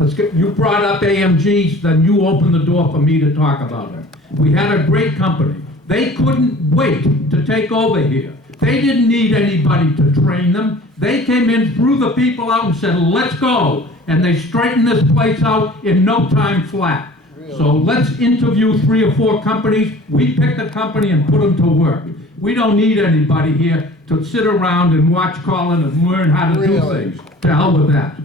You brought up AMGs, then you opened the door for me to talk about it. We had a great company. They couldn't wait to take over here. They didn't need anybody to train them. They came in, threw the people out and said, let's go. And they straightened this place out in no time flat. So let's interview 3 or 4 companies. We pick a company and put them to work. We don't need anybody here to sit around and watch Colin and learn how to do things. To hell with that.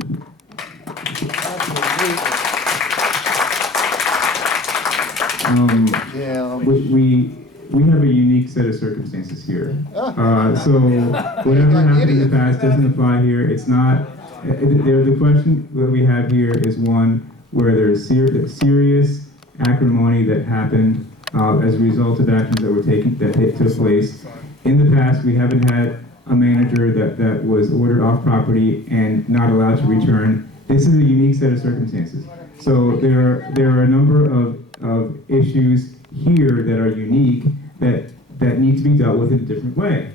We have a unique set of circumstances here. So whatever happened in the past doesn't apply here. It's not. The question that we have here is one where there's serious acrimony that happened as a result of actions that were taken that took place. In the past, we haven't had a manager that was ordered off property and not allowed to return. This is a unique set of circumstances. So there are a number of issues here that are unique that need to be dealt with in a different way.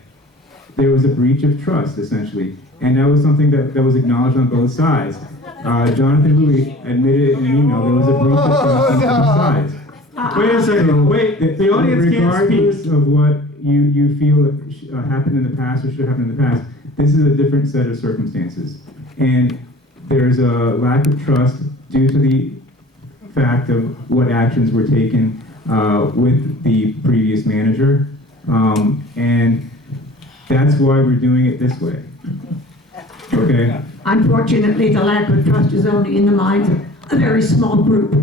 There was a breach of trust, essentially, and that was something that was acknowledged on both sides. Jonathan Louis admitted in an email there was a breach of trust on both sides. Wait a second, So, wait, the audience can't regardless speak. of what you feel happened in the past or should have happened in the past, this is a different set of circumstances. And there's a lack of trust due to the fact of what actions were taken with the previous manager. And that's why we're doing it this way. Okay? Unfortunately, the lack of trust is only in the minds of a very small group.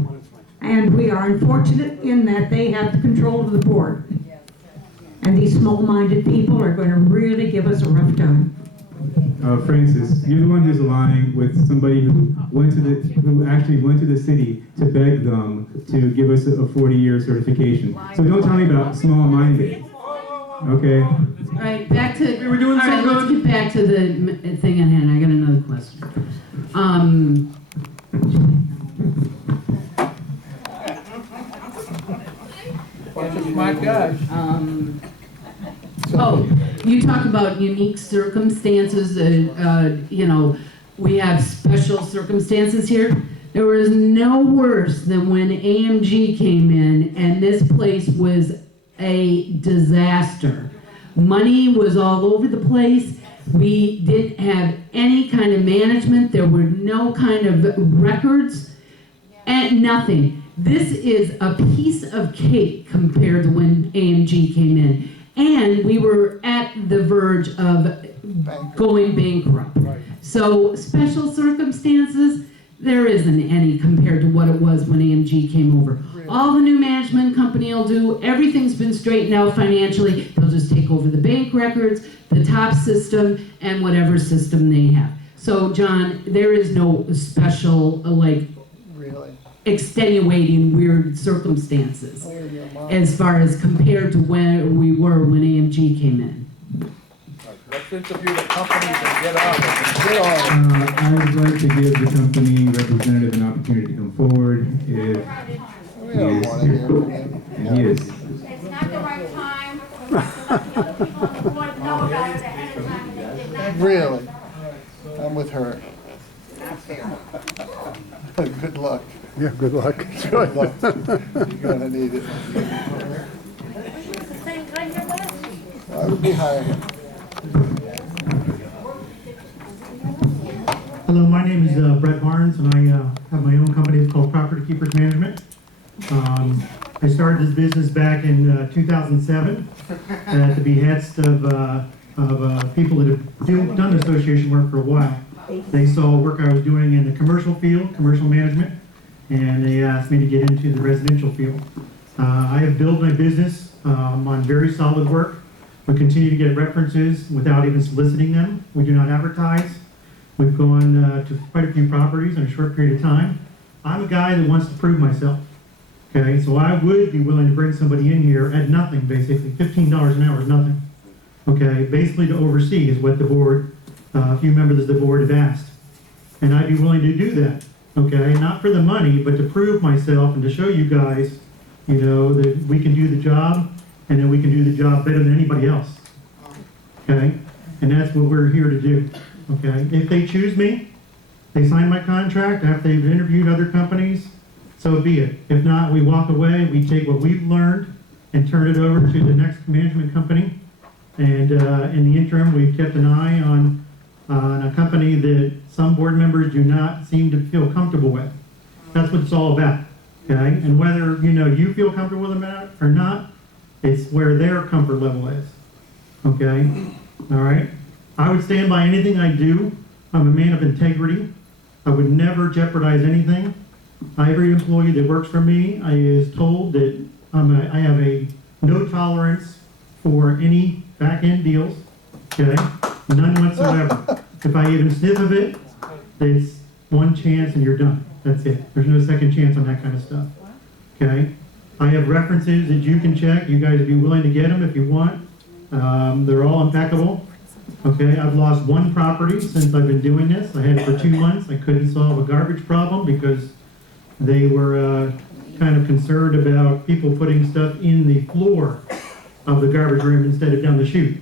And we are unfortunate in that they have the control of the board. And these small-minded people are going to really give us a rough time. Francis, you're the one who's lying with somebody who actually went to the city to beg them to give us a 40-year certification. So don't tell me about small-minded. Okay? All right, back to. We were doing so good. Let's get back to the thing at hand. I got another question. Smart guy. Oh, you talk about unique circumstances. We have special circumstances here. There was no worse than when AMG came in and this place was a disaster. Money was all over the place. We didn't have any kind of management. There were no kind of records and nothing. This is a piece of cake compared to when AMG came in. And we were at the verge of going bankrupt. So special circumstances, there isn't any compared to what it was when AMG came over. All the new management company will do, everything's been straightened out financially. They'll just take over the bank records, the top system, and whatever system they have. So John, there is no special, extenuating weird circumstances as far as compared to where we were when AMG came in. Let's interview the companies and get on. I'd like to give the company representative an opportunity to come forward if We don't want to hear from him. and he is. It's not the right time. People on the board know about it ahead of time. and they did not. Really? I'm with her. Good luck. Yeah, good luck. Good luck. You're gonna need it. Same kind of list. I would be hiring. Hello, my name is Brett Barnes, and I have my own company. It's called Property Keepers Management. I started this business back in 2007 at the behest of people that have done association work for a while. They saw work I was doing in the commercial field, commercial management, and they asked me to get into the residential field. I have built my business on very solid work. We continue to get references without even soliciting them. We do not advertise. We've gone to quite a few properties in a short period of time. I'm a guy that wants to prove myself. Okay, so I would be willing to bring somebody in here at nothing, basically. $15 an hour is nothing. Okay, basically to oversee is what the board, a few members of the board have asked. And I'd be willing to do that. Okay, not for the money, but to prove myself and to show you guys, that we can do the job and that we can do the job better than anybody else. Okay, and that's what we're here to do. Okay, if they choose me, They sign my contract after they've interviewed other companies, so be it. If not, we walk away, we take what we've learned and turn it over to the next management company. And in the interim, we've kept an eye on a company that some board members do not seem to feel comfortable with. That's what it's all about, okay? And whether, you feel comfortable with them or not, it's where their comfort level is, okay? All right? I would stand by anything I do. I'm a man of integrity. I would never jeopardize anything. Every employee that works for me is told that I have a no tolerance for any back-end deals, okay? None whatsoever. If I even sniff of it, it's one chance and you're done. That's it. There's no second chance on that kind of stuff, okay? I have references that you can check. You guys would be willing to get them if you want. They're all impeccable. Okay, I've lost one property since I've been doing this. I had it for 2 months. I couldn't solve a garbage problem because they were kind of concerned about people putting stuff in the floor of the garbage room instead of down the chute.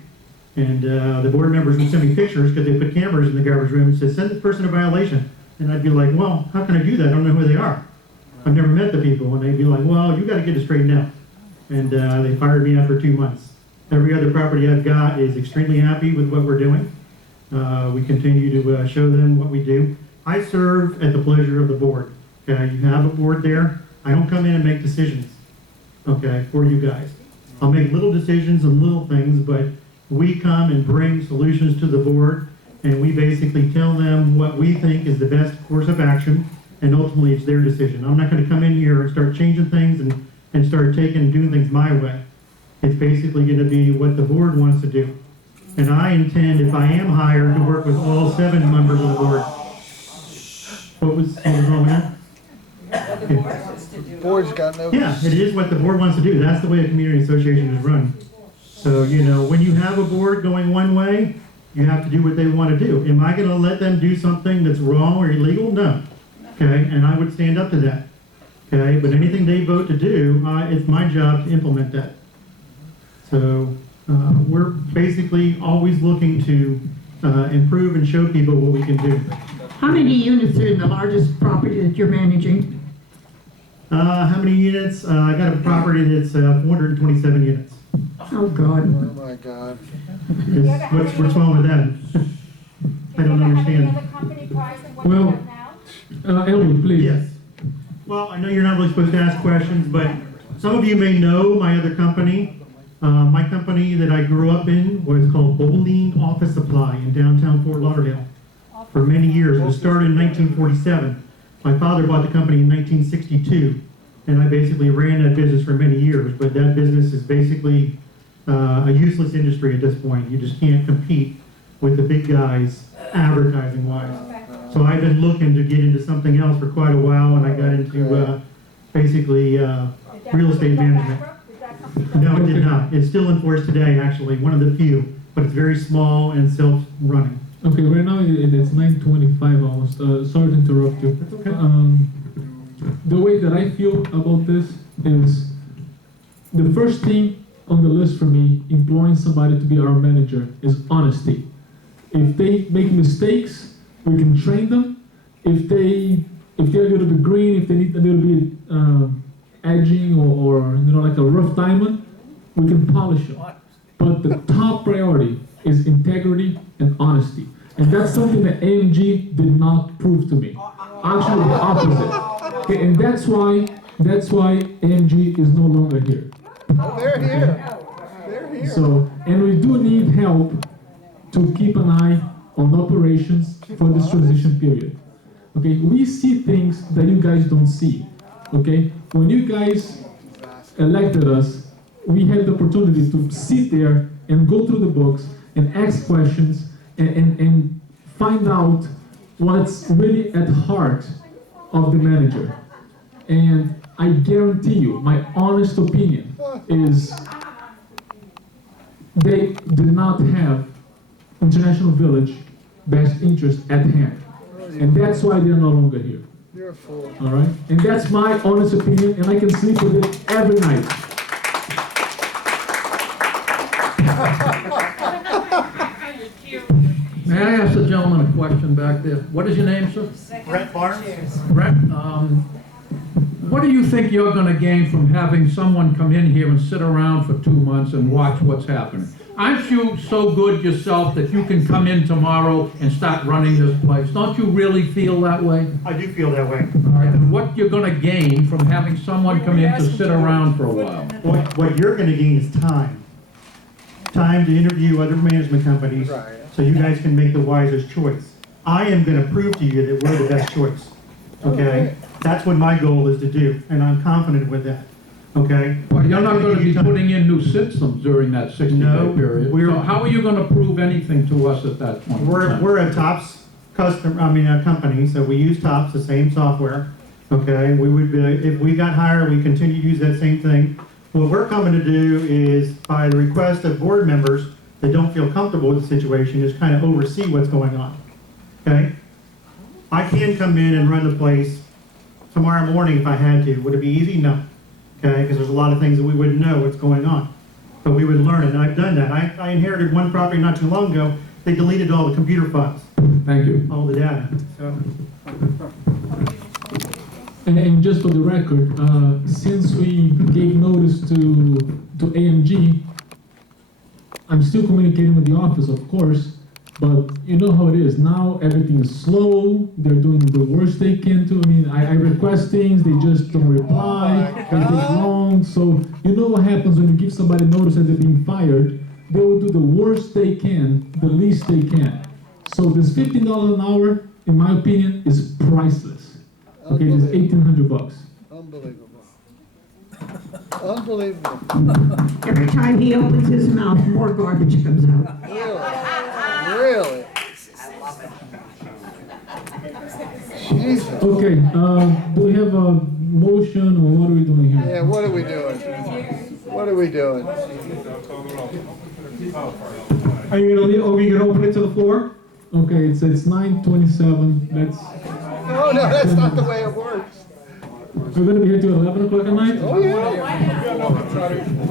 And the board members would send me pictures because they put cameras in the garbage room and said, send this person a violation. And I'd be like, well, how can I do that? I don't know who they are. I've never met the people. And they'd be like, well, you got to get it straightened out. And they fired me after 2 months. Every other property I've got is extremely happy with what we're doing. We continue to show them what we do. I serve at the pleasure of the board. Okay, you have a board there. I don't come in and make decisions, okay, for you guys. I'll make little decisions and little things, but we come and bring solutions to the board, and we basically tell them what we think is the best course of action, and ultimately it's their decision. I'm not going to come in here and start changing things and start doing things my way. It's basically going to be what the board wants to do. And I intend, if I am hired, to work with all 7 members of the board. What was wrong with that? Board's got no. Yeah, it is what the board wants to do. That's the way a community association is run. So, when you have a board going one way, you have to do what they want to do. Am I going to let them do something that's wrong or illegal? No. Okay, and I would stand up to that. Okay, but anything they vote to do, it's my job to implement that. So we're basically always looking to improve and show people what we can do. How many units are in the largest property that you're managing? How many units? I got a property that's 427 units. Oh, God. Oh my God. What's wrong with that? I don't Have any understand. other company price than what you Well, have now? Elwood, please. Yes. Well, I know you're not really supposed to ask questions, but some of you may know my other company. My company that I grew up in was called Bowling Office Supply in downtown Fort Lauderdale for many years. It was started in 1947. My father bought the company in 1962, and I basically ran that business for many years. But that business is basically a useless industry at this point. You just can't compete with the big guys advertising-wise. So I've been looking to get into something else for quite a while, and I got into basically real estate management. No, it did not. It's still in force today, actually, one of the few, but it's very small and self-running. Okay, right now it's 9:25 almost. Sorry to interrupt you. That's okay. The way that I feel about this is the first thing on the list for me, employing somebody to be our manager, is honesty. If they make mistakes, we can train them. If they're a little bit green, if they need a little bit edging or like a rough diamond, we can polish them. But the top priority is integrity and honesty. And that's something that AMG did not prove to me. Actually, the opposite. Okay, and that's why AMG is no longer here. Oh, they're here. They're here. So, and we do need help to keep an eye on operations for this transition period. Okay, we see things that you guys don't see. Okay, when you guys elected us, we had the opportunity to sit there and go through the books and ask questions and find out what's really at heart of the manager. And I guarantee you, my honest opinion is they did not have International Village best interest at hand. And that's why they're no longer here. You're a fool. All right? And that's my honest opinion, and I can sleep with it every night. May I ask the gentleman a question back there? What is your name, sir? Brett Barnes? Brett, what do you think you're gonna gain from having someone come in here and sit around for 2 months and watch what's happening? Aren't you so good yourself that you can come in tomorrow and start running this place? Don't you really feel that way? I do feel that way. All right, and what you're gonna gain from having someone come in to sit around for a while? What you're gonna gain is time. Time to interview other management companies, Right. so you guys can make the wisest choice. I am gonna prove to you that we're the best choice, okay? That's what my goal is to do, and I'm confident with that, okay? Well, you're not gonna be putting in new systems during that 60-day No, period. we're- So how are you gonna prove anything to us at that point? in time? We're a TOPS a company, so we use TOPS, the same software, okay? We would be, if we got hired, we continue to use that same thing. What we're coming to do is, by the request of board members that don't feel comfortable with the situation, is kind of oversee what's going on, okay? I can come in and run the place tomorrow morning if I had to. Would it be easy? No, okay? Because there's a lot of things that we wouldn't know what's going on. But we would learn it, and I've done that. I inherited one property not too long ago. They deleted all the computer files, Thank you. all the data, so. And just for the record, since we gave notice to AMG, I'm still communicating with the office, of course, but you know how it is. Now everything is slow. They're doing the worst they can to. I mean, I request things, they just don't reply. They take long. So you know what happens when you give somebody notice that they're being fired? They will do the worst they can, the least they can. So this $15 an hour, in my opinion, is priceless. Okay, it's $1,800. Unbelievable. Unbelievable. Every time he opens his mouth, more garbage comes out. Really? Jesus. Okay, do we have a motion or what are we doing here? Yeah, what are we doing? What are we doing? Are you gonna open it to the floor? Okay, it's 9:27. Let's. Oh, no, that's not the way it works. We're gonna be here till 11 o'clock at night. Oh, yeah.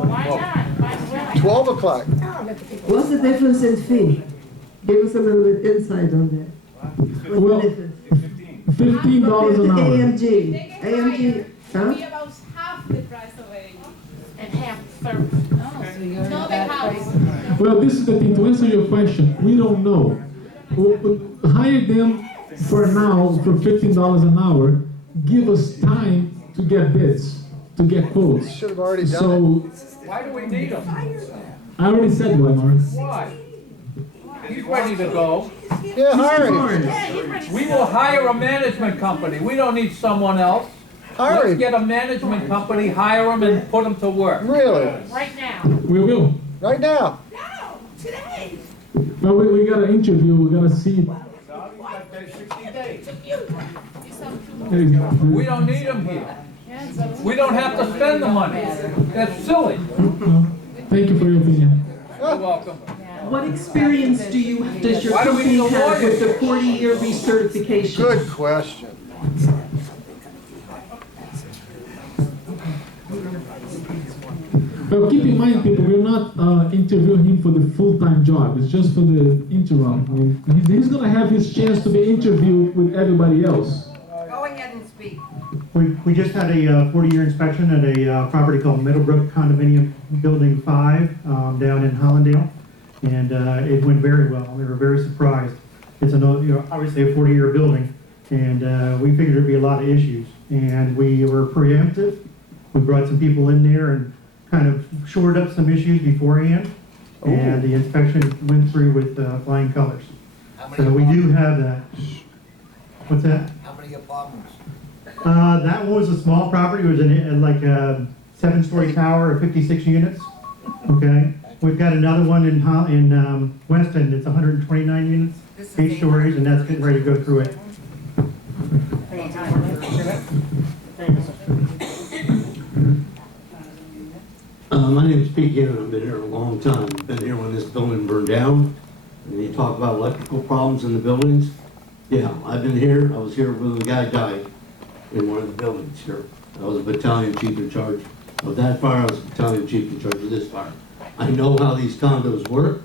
Why not? 12 o'clock. What's the difference in fee? Give us a little bit insight on that. What's Well, the difference? $15 an hour. AMG, AMG, huh? Be about half the price of a, and half service. No, the house. Well, this is the thing. To answer your question, we don't know. Hire them for now for $15 an hour. Give us time to get bids, to get quotes. Should have already done it. So Why do we need them? I already said why, Mark. Why? He's ready to go. Yeah, hire him. We will hire a management company. We don't need someone else. Hire Let's him. get a management company, hire them and put them to work. Really? Right now. We will. Right now? No, today. But we got to interview. We got to see. We don't need them here. We don't have to spend the money. That's silly. Thank you for your opinion. You're welcome. What experience does your Why do we company need a have lawyer? with the 40-year recertification? Good question. Well, keep in mind, people, we're not interviewing him for the full-time job. It's just for the interim. I mean, he's going to have his chance to be interviewed with everybody else. Go ahead and speak. We just had a 40-year inspection at a property called Middlebrook Condominium Building 5 down in Hollandale, and it went very well. We were very surprised. It's obviously a 40-year building, and we figured there'd be a lot of issues. And we were preemptive. We brought some people in there and kind of shored up some issues beforehand, and the inspection went through with flying colors. So we do have that. What's that? How many apartments? That one was a small property. It was like a 7-story tower of 56 units. Okay. We've got another one in Weston. It's 129 units, 8 stories, and that's getting ready to go through it. My name is Pete Gannon. I've been here a long time. Been here when this building burned down. And you talk about electrical problems in the buildings. Yeah, I've been here. I was here when the guy died in one of the buildings here. I was a battalion chief in charge of that fire. I was a battalion chief in charge of this fire. I know how these condos work.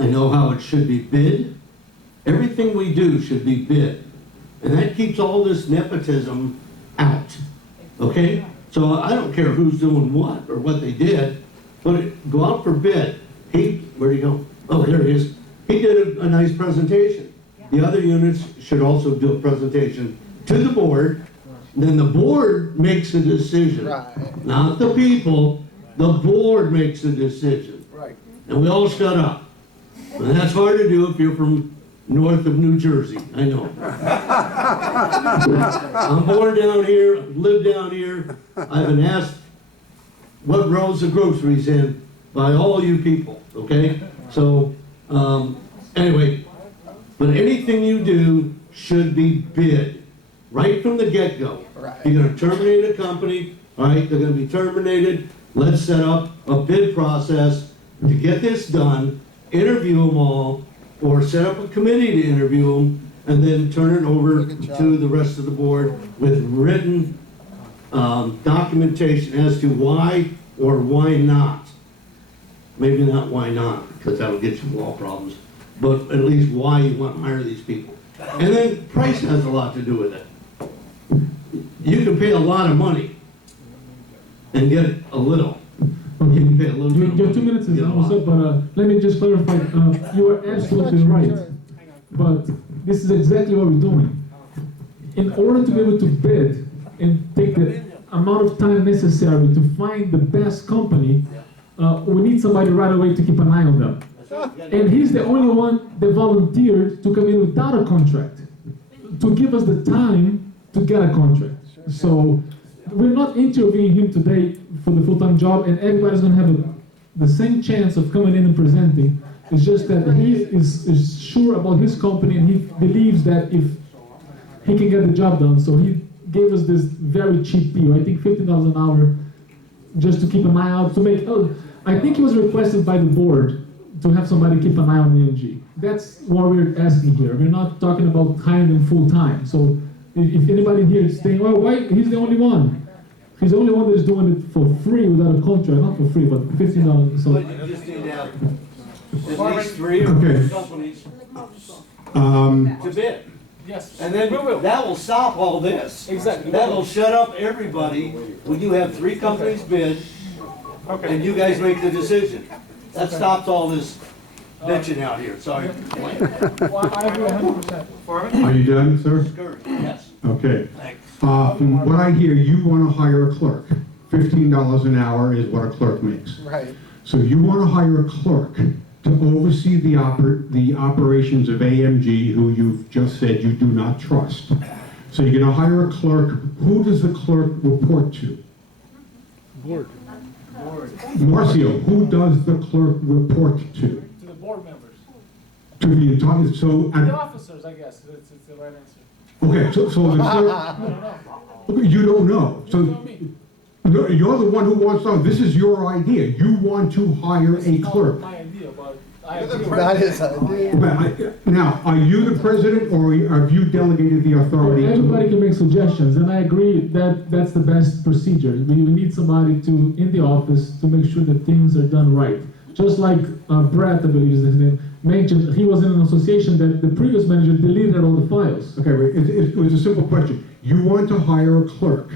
I know how it should be bid. Everything we do should be bid. And that keeps all this nepotism out, okay? So I don't care who's doing what or what they did, but go out for bid. Where'd he go? Oh, there he is. He did a nice presentation. The other units should also do a presentation to the board. Then the board makes a decision. Right. Not the people, the board makes a decision. Right. And we all shut up. And that's hard to do if you're from north of New Jersey, I know. I'm born down here, lived down here. I've been asked what rows of groceries in by all you people, okay? So, anyway, but anything you do should be bid right from the get-go. Right. You're gonna terminate a company, all right, they're gonna be terminated. Let's set up a bid process to get this done, interview them all, or set up a committee to interview them, and then turn it over to the rest of the board with written documentation as to why or why not. Maybe not why not, because that'll get you law problems, but at least why you want to hire these people. And then price has a lot to do with it. You can pay a lot of money and get a little. You can pay a little bit. Your 2 minutes is almost up, but let me just clarify. You are absolutely right, but this is exactly what we're doing. In order to be able to bid and take the amount of time necessary to find the best company, we need somebody right away to keep an eye on them. And he's the only one that volunteered to come in without a contract, to give us the time to get a contract. So we're not interviewing him today for the full-time job, and everybody's going to have the same chance of coming in and presenting. It's just that he is sure about his company, and he believes that if he can get the job done, so he gave us this very cheap deal. I think $15 an hour, just to keep an eye out to make. Oh, I think he was requested by the board to have somebody keep an eye on EMG. That's what we're asking here. We're not talking about hiring them full-time. So if anybody here is saying, well, why he's the only one? He's the only one that's doing it for free without a contract, not for free, but $15. So. But you just need to have at least 3 or 4 companies to bid. Yes. And then that will stop all this. Exactly. That will shut up everybody when you have 3 companies bid and you guys make the decision. That stops all this bitching out here, sorry. Well, I agree 100%. Are you done, sir? Yes. Okay. Thanks. From what I hear, you want to hire a clerk. $15 an hour is what a clerk makes. Right. So you want to hire a clerk to oversee the operations of AMG, who you've just said you do not trust. So you're going to hire a clerk. Who does the clerk report to? Board. Marcio, who does the clerk report to? To the board members. To the entire, so. The officers, I guess, it's the right answer. Okay, so the clerk, you don't know. So no, you're the one who wants to, this is your idea. You want to hire a clerk. My idea, but I agree. That is idea. Now, are you the president, or have you delegated the authority to? Everybody can make suggestions, and I agree that that's the best procedure. We need somebody to, in the office, to make sure that things are done right. Just like Brett, I believe is his name, mentioned, he was in an association that the previous manager deleted all the files. Okay, wait, it was a simple question. You want to hire a clerk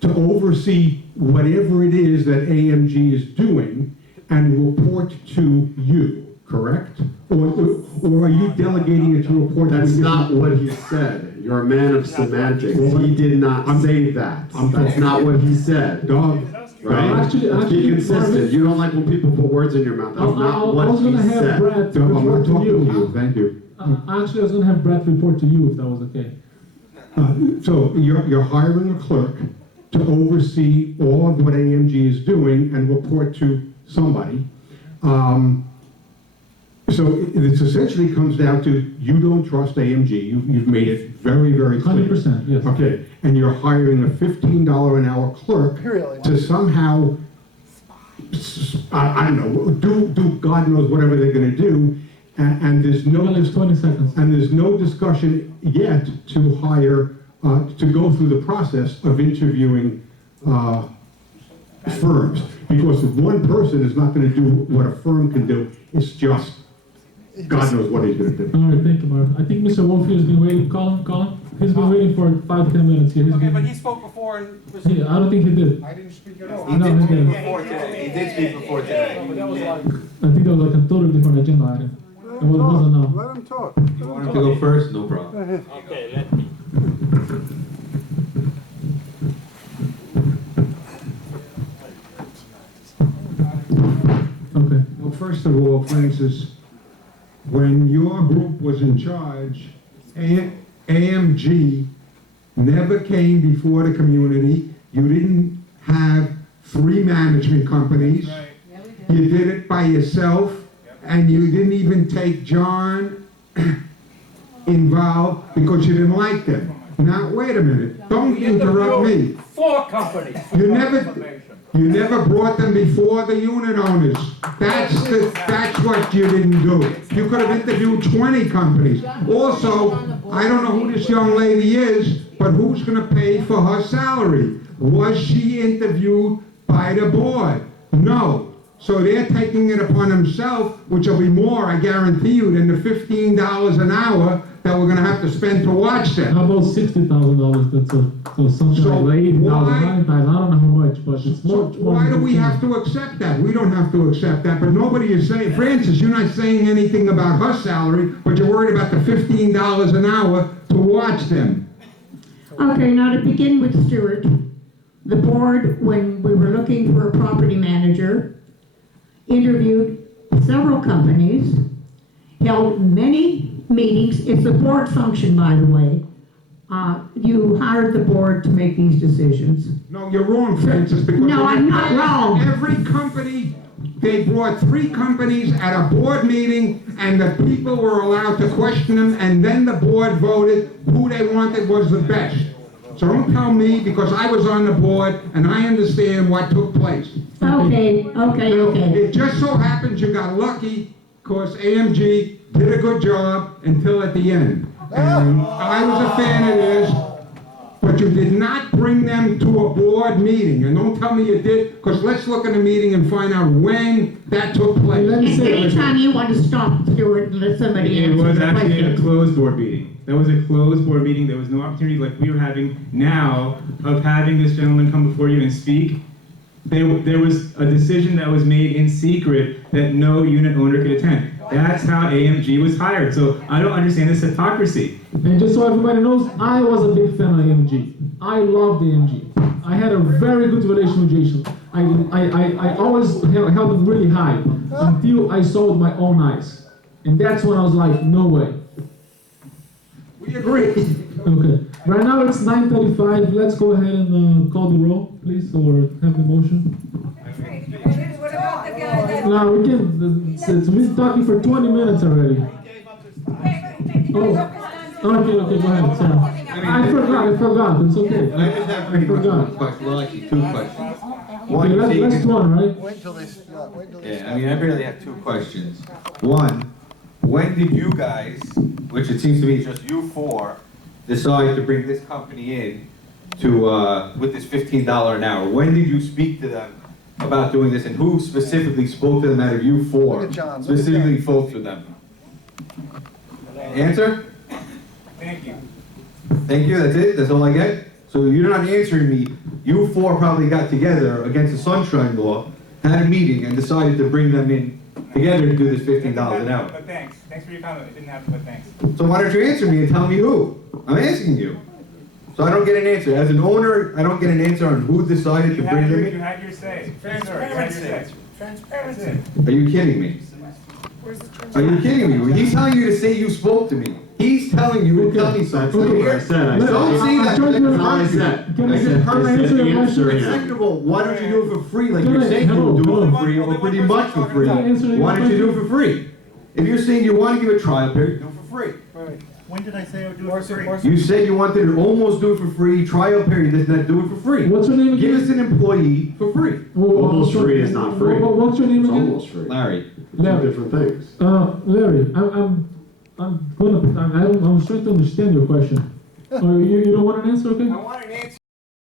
to oversee whatever it is that AMG is doing and report to you, correct? Or are you delegating it to report? That's not what he said. You're a man of semantics. He did not say that. That's not what he said. Dog. Right? Actually, Be consistent. You don't like when people put words in your mouth. That's not what he said. Brett I'm report not to talking to you. you, thank you. Actually, I was going to have Brett report to you if that was okay. So you're hiring a clerk to oversee all of what AMG is doing and report to somebody. So it essentially comes down to you don't trust AMG. You've made it very, very clear. 100%, yes. Okay, and you're hiring a $15 an hour clerk Really? to somehow, I don't know, do God knows whatever they're going to do, and there's no. Like 20 seconds. And there's no discussion yet to hire, to go through the process of interviewing firms. Because one person is not going to do what a firm can do. It's just God knows what he's gonna do. All right, thank you, Mark. I think Mr. Warfield's been waiting. Call him. He's been waiting for 5-10 minutes here. Okay, but he spoke before and was. I don't think he did. I didn't speak at all. He No, did he speak didn't. before today. He did speak before today. I think that was like a totally different agenda item. It wasn't now. Let him talk. You want him to go first? No problem. Okay, let me. Okay. Well, first of all, Francis, when your group was in charge, AMG never came before the community. You didn't have 3 management companies. You did it by yourself, and you didn't even take John involved because you didn't like them. Now, wait a minute, don't interrupt me. 4 companies. You never brought them before the unit owners. That's what you didn't do. You could have interviewed 20 companies. Also, I don't know who this young lady is, but who's gonna pay for her salary? Was she interviewed by the board? No. So they're taking it upon themselves, which will be more, I guarantee you, than the $15 an hour that we're gonna have to spend to watch them. How about $60,000? That's so something So like $80,000, why- $90,000. I don't know how much, but it's So much. why do we have to accept that? We don't have to accept that, but nobody is saying, Francis, you're not saying anything about her salary, but you're worried about the $15 an hour to watch them. Okay, now to begin with, Stuart, the board, when we were looking for a property manager, interviewed several companies, held many meetings. It's a board function, by the way. You hired the board to make these decisions. No, you're wrong, Francis, because... No, I'm not wrong. Every company, they brought 3 companies at a board meeting, and the people were allowed to question them, and then the board voted who they wanted was the best. So don't tell me, because I was on the board, and I understand what took place. Okay. It just so happens you got lucky, because AMG did a good job until at the end. And I was a fan of this, but you did not bring them to a board meeting. And don't tell me you did, because let's look at the meeting and find out when that took place. Anytime you want to stop, Stuart, and let somebody It answer was the actually a question. closed board meeting. That was a closed board meeting. There was no opportunity like we were having now of having this gentleman come before you and speak. There was a decision that was made in secret that no unit owner could attend. That's how AMG was hired. So I don't understand this hypocrisy. And just so everybody knows, I was a big fan of AMG. I loved AMG. I had a very good relation with Jason. I always held him really high until I saw with my own eyes. And that's when I was like, no way. We agree. Okay. Right now it's 9:35. Let's go ahead and call the roll, please, or have the motion. What about the guy that? No, we can. We've been talking for 20 minutes already. Oh, okay, go ahead. Sorry. I forgot. It's okay. I just have pretty much one question, well, actually 2 questions. Okay, last one, right? Wait till they, wait till they. Yeah, I mean, I really have 2 questions. One, when did you guys, which it seems to me is just you 4, decide to bring this company in to, with this $15 an hour? When did you speak to them about doing this, and who specifically spoke to them out of you 4? Look at John, look at Specifically John. spoke to them? Answer? Thank you. Thank you, that's it? That's all I get? So you're not answering me. You 4 probably got together against the Sunshine Law, had a meeting, and decided to bring them in together to do this $15 an hour. But thanks. Thanks for your comment. It didn't happen, but thanks. So why don't you answer me and tell me who? I'm asking you. So I don't get an answer. As an owner, I don't get an answer on who decided to bring them You in. had your say. Yes, sir. You had your say. Transparency. Are you kidding me? Are you kidding me? He's telling you to say you spoke to me. He's telling you to tell me something. Okay. Here- I said. Don't say that. Can I said. Can I I said. answer your question? And second of all, why don't you do it for free like Can you're I- saying you hello, will do it hello. for free or pretty much for free? Can I answer your Why don't you do it question? for free? If you're saying you want to give a trial period, do it for free. When did I say I would do it for free? You said you wanted to almost do it for free, trial period, this and that, do it for free. What's your name again? Give us an employee for free. Almost free is not free. What's your name It's again? almost free. Larry. Two Larry. different things. Larry, I'm trying to understand your question. You don't want an answer, okay? I want